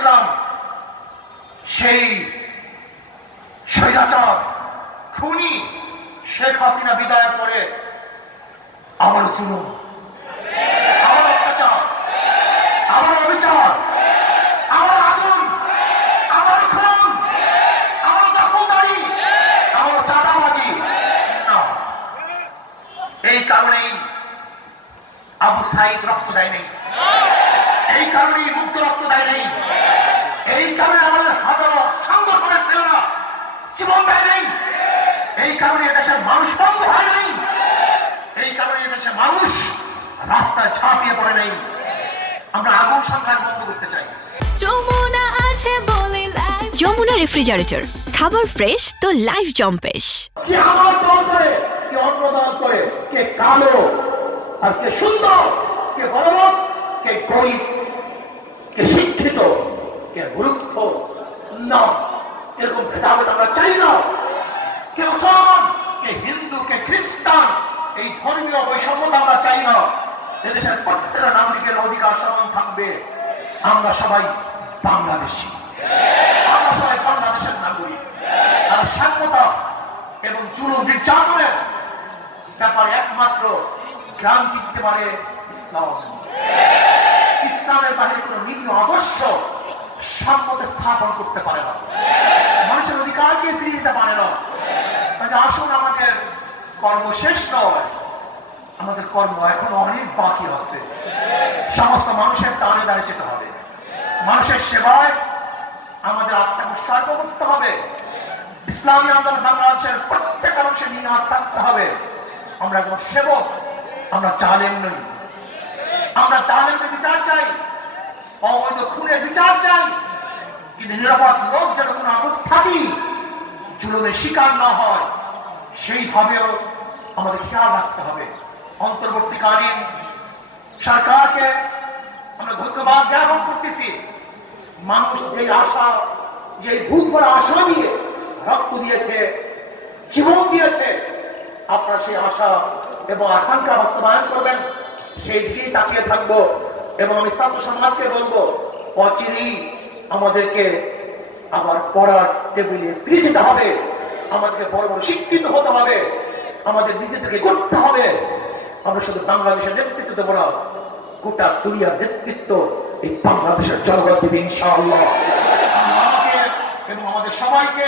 দেখলাম সেই স্বৈরাচার খুনি শেখ হাসিনা বিদায়ের পরে আবার জুলুম, আবার অত্যাচার, আবার অবিচার, আবার আগুন, আবার খুন, আবার দখলদারি, আবার চাঁদাবাজি। এই কারণেই আবু সাইদ রক্ত দেয় নেই, এই কারণেই মুক্ত রক্ত দেয় নেই, এই কারণে আমাদের হাজারো সংগঠনের ছেলেরা জীবন দেয় নেই, এই কারণে এদেশের মানুষ বন্ধ হয় নাই, এই কারণে এদেশের মানুষ রাস্তায় ঝাঁপিয়ে পড়ে নেই। আমরা আগুন সংগ্রাম বন্ধ করতে চাই। যমুনা আছে বলে লাইফ, যমুনা রেফ্রিজারেটর, খাবার ফ্রেশ তো লাইফ জম্পেশ। কে আমার দল করে, কে অন্য দল করে, কে কালো আর কে সুন্দর, কে বড়লোক, কে গরিব, কে শিক্ষিত, কে মূর্খ, না, এরকম ভেদাভেদ আমরা চাই না। কে মুসলমান, কে হিন্দু, কে খ্রিস্টান, এই ধর্মীয় বৈষম্যতা আমরা চাই না। এদেশের প্রত্যেকটা নাগরিকের অধিকার সমান থাকবে। আমরা সবাই বাংলাদেশী, আমরা সবাই বাংলাদেশের নাগরিক। আর স্বাধীনতা এবং জুলুম নির্যাতনের ব্যাপারে একমাত্র ক্রান্তি দিতে পারে ইসলাম। ইসলামের বাহিরে কোন নীতি আদর্শ সম্মত স্থাপন করতে পারে না, মানুষের অধিকারকে ফিরিয়ে দিতে পারে না। আসুন, আমাদের কর্ম শেষ নয়, আমাদের কর্ম এখনো অনেক বাকি আছে। সমস্ত মানুষের দাঁড়ে দাঁড়িয়ে যেতে হবে, মানুষের সেবায় আমাদের আত্মাকে উৎসর্গ করতে হবে। ইসলামী আন্দোলন বাংলাদেশের প্রত্যেক মানুষের নিয়ে হাত থাকতে হবে। আমরা একজন সেবক, আমরা জালেম নই। আমরা জালেমদের বিচার চাই, অবৈধ খুনের বিচার চাই, কিন্তু নিরাপদ লোক যেন কোনো অবস্থাতেই জুলুমের শিকার না হয় সেইভাবেও আমাদের খেয়াল রাখতে হবে। অন্তর্বর্তীকালীন সরকারকে আমরা ধন্যবাদ জ্ঞাপন করতেছি। মানুষ যে আশা, যে ভূত ভরা আশা নিয়ে রক্ত দিয়েছে, জীবন দিয়েছে, আপনারা সেই আশা এবং আকাঙ্ক্ষা বাস্তবায়ন করবেন, সেই দিকেই তাকিয়ে থাকবো। এবং আমি ছাত্র সমাজকে বলবো, অচিরেই আমাদেরকে আবার পড়ার টেবিলে ফিরে যেতে হবে, আমাদেরকে বড় বড় শিক্ষিত হতে হবে, আমাদের নিজেদেরকে করতে হবে। আমরা শুধু বাংলাদেশের নেতৃত্ব দেবো না, গোটা দুনিয়ার নেতৃত্ব এই বাংলাদেশের জনগণ দেবে ইনশাআল্লাহ। আমাকে এবং আমাদের সবাইকে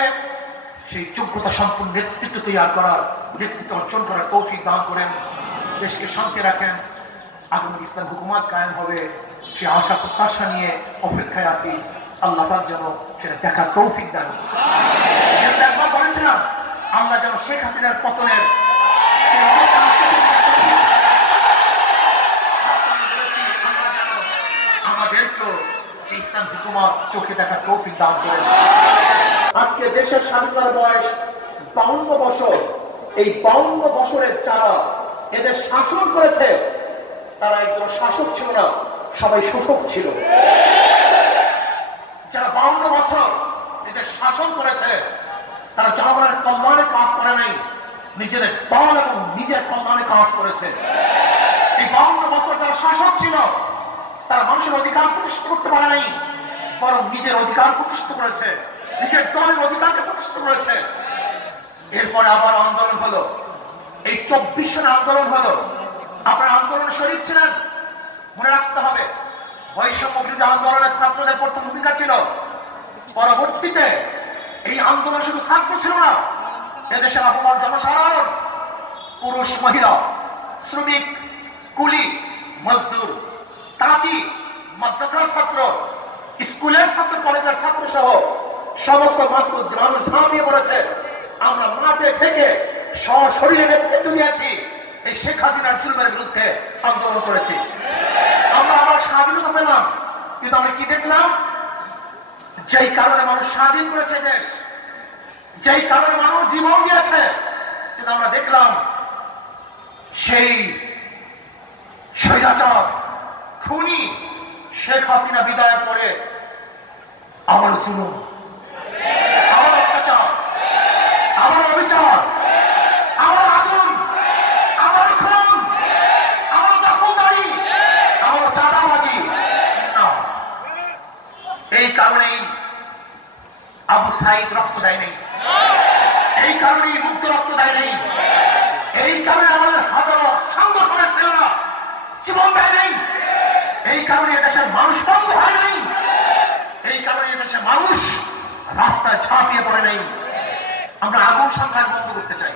সেই যোগ্যতা সম্পূর্ণ নেতৃত্ব তৈরি করার, নেতৃত্ব অর্জন করার তৌফিক দান করেন। দেশকে শান্তি রাখেন, আগামী ইসলাম হুকুমত কায়েম হবে সে আশা প্রত্যাশা নিয়ে অপেক্ষায় আছি। আল্লাহ তাআলা যেন সেটা দেখার তৌফিক দান করেন। একবার বলেছিলাম, আল্লাহ যেন শেখ হাসিনার পতনের আমাদেরকে সেই ইসলাম হুকুমত চোখে দেখার তৌফিক দান করেন। আজকে দেশের স্বাধীনতার বয়স 52 বছর। এই 52 বছরের যারা এদের শাসন করেছে, তারা একজন শাসক ছিল না, সবাই শোষক ছিল। যারা 52 বছর এদের শাসন করেছে, তারা জনগণের কল্যাণে কাজ করে নাই, নিজেদের দল এবং নিজের কল্যাণে কাজ করেছে। এই 52 বছর যারা শাসক ছিল, তারা মানুষের অধিকার প্রতিষ্ঠিত করতে পারে নাই, বরং নিজের অধিকার প্রতিষ্ঠিত করেছে, নিজের দলের অধিকারকে প্রতিষ্ঠিত করেছে। এরপরে আবার আন্দোলন হলো, এই 24 সনের আন্দোলন হলো। আপনারা আন্দোলনে শরীক ছিলেন, মনে রাখতে হবে বৈষম্য বিরোধী আন্দোলনের ছাত্রদের প্রথম ভূমিকা ছিল। পরবর্তীতে এই আন্দোলন শুধু ছাত্র ছিল না, এদেশের আপামর জনসাধারণ, পুরুষ মহিলা, শ্রমিক, কুলি, মজদুর, তাঁতি, মাদ্রাসার ছাত্র, স্কুলের ছাত্র, কলেজের ছাত্র সহ সমস্ত মানুষ ঝাঁপিয়ে পড়েছে। আমরা মাঠে থেকে সশরীরে নেতৃত্ব দিয়েছি, এই শেখ হাসিনার জুলুমের বিরুদ্ধে আন্দোলন করেছি। আমরা আবার স্বাধীনতা পেলাম, কিন্তু আমি কি দেখলাম? যেই কারণে মানুষ স্বাধীন করেছে দেশ, যেই কারণে মানুষ জীবন দিয়েছে, কিন্তু আমরা দেখলাম সেই স্বৈরাচার খুনি শেখ হাসিনা বিদায়ের পরে আবার জুলুম, আবার অত্যাচার, আবার অবিচার, আবার আগুন, আবার খুন, আবার দখলদারি, আবার চাঁদাবাজি। এই কারণেই আবু সাইদ রক্ত দেয়নি, এই কারণেই মুক্ত রক্ত দেয়নি, এই কারণে আমাদের হাজারো সংগঠনের ছেলেরা জীবন দেয় নাই, এই কারণে দেশের মানুষ বন্ধ হয় নাই, এই কারণে দেশের মানুষ রাস্তায় ঝাঁপিয়ে পড়ে নাই। আমরা আগুন সংগ্রাম বন্ধ করতে চাই।